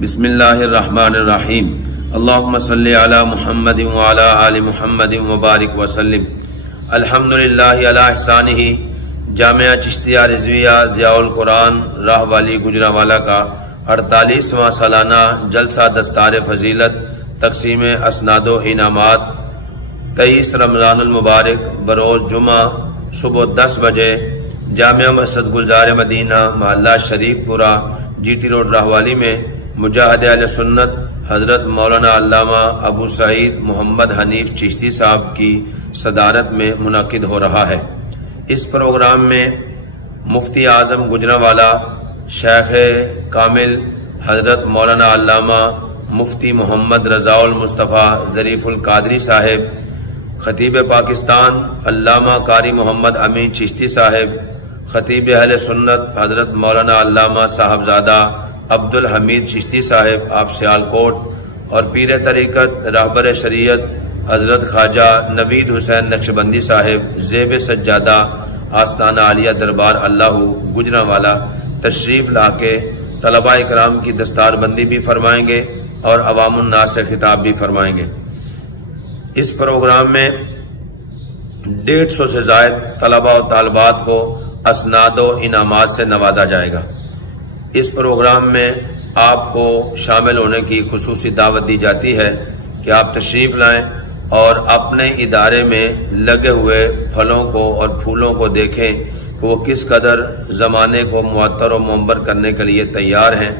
بسم اللہ الرحمن الرحیم اللہم صلی علی محمد وعلی آل محمد وبارک وسلم۔ الحمدللہ علی احسانہ۔ جامعہ چشتیہ رضویہ ضیاء القرآن راہ والی گجرانوالہ کا 48واں سالانہ جلسہ دستار فضیلت تقسیم اسناد و انعامات 23 رمضان المبارک بروز جمعہ صبح 10 بجے جامعہ مسجد گلزار مدینہ محلہ شریف پورہ جی ٹی روڈ راہوالی میں مجاہد اہل سنت حضرت مولانا علامہ ابو سعید محمد حنیف چشتی صاحب کی صدارت میں منعقد ہو رہا ہے۔ اس پروگرام میں مفتی اعظم گجرانوالہ شیخ کامل حضرت مولانا علامہ مفتی محمد رضا المصطفیٰ ظریف القادری صاحب، خطیب پاکستان علامہ قاری محمد امین چشتی صاحب، خطیب اہل سنت حضرت مولانا علامہ صاحبزادہ عبد الحمید چشتی صاحب آپ سیالکوٹ، اور پیر طریقت رہبر شریعت حضرت خواجہ نوید حسین نقشبندی صاحب زیب سجادہ آستانہ عالیہ دربار اللہ گجرانوالہ تشریف لا کے طلباء اکرام کی دستار بندی بھی فرمائیں گے اور عوام الناس سے خطاب بھی فرمائیں گے۔ اس پروگرام میں 150 سے زائد طلباء و طالبات کو اسناد و انعامات سے نوازا جائے گا۔ اس پروگرام میں آپ کو شامل ہونے کی خصوصی دعوت دی جاتی ہے کہ آپ تشریف لائیں اور اپنے ادارے میں لگے ہوئے پھلوں کو اور پھولوں کو دیکھیں کہ وہ کس قدر زمانے کو معطر و منور کرنے کے لیے تیار ہیں۔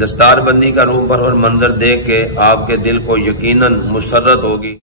دستار بندی کا روح پر اور منظر دیکھ کے آپ کے دل کو یقیناً مسرت ہوگی۔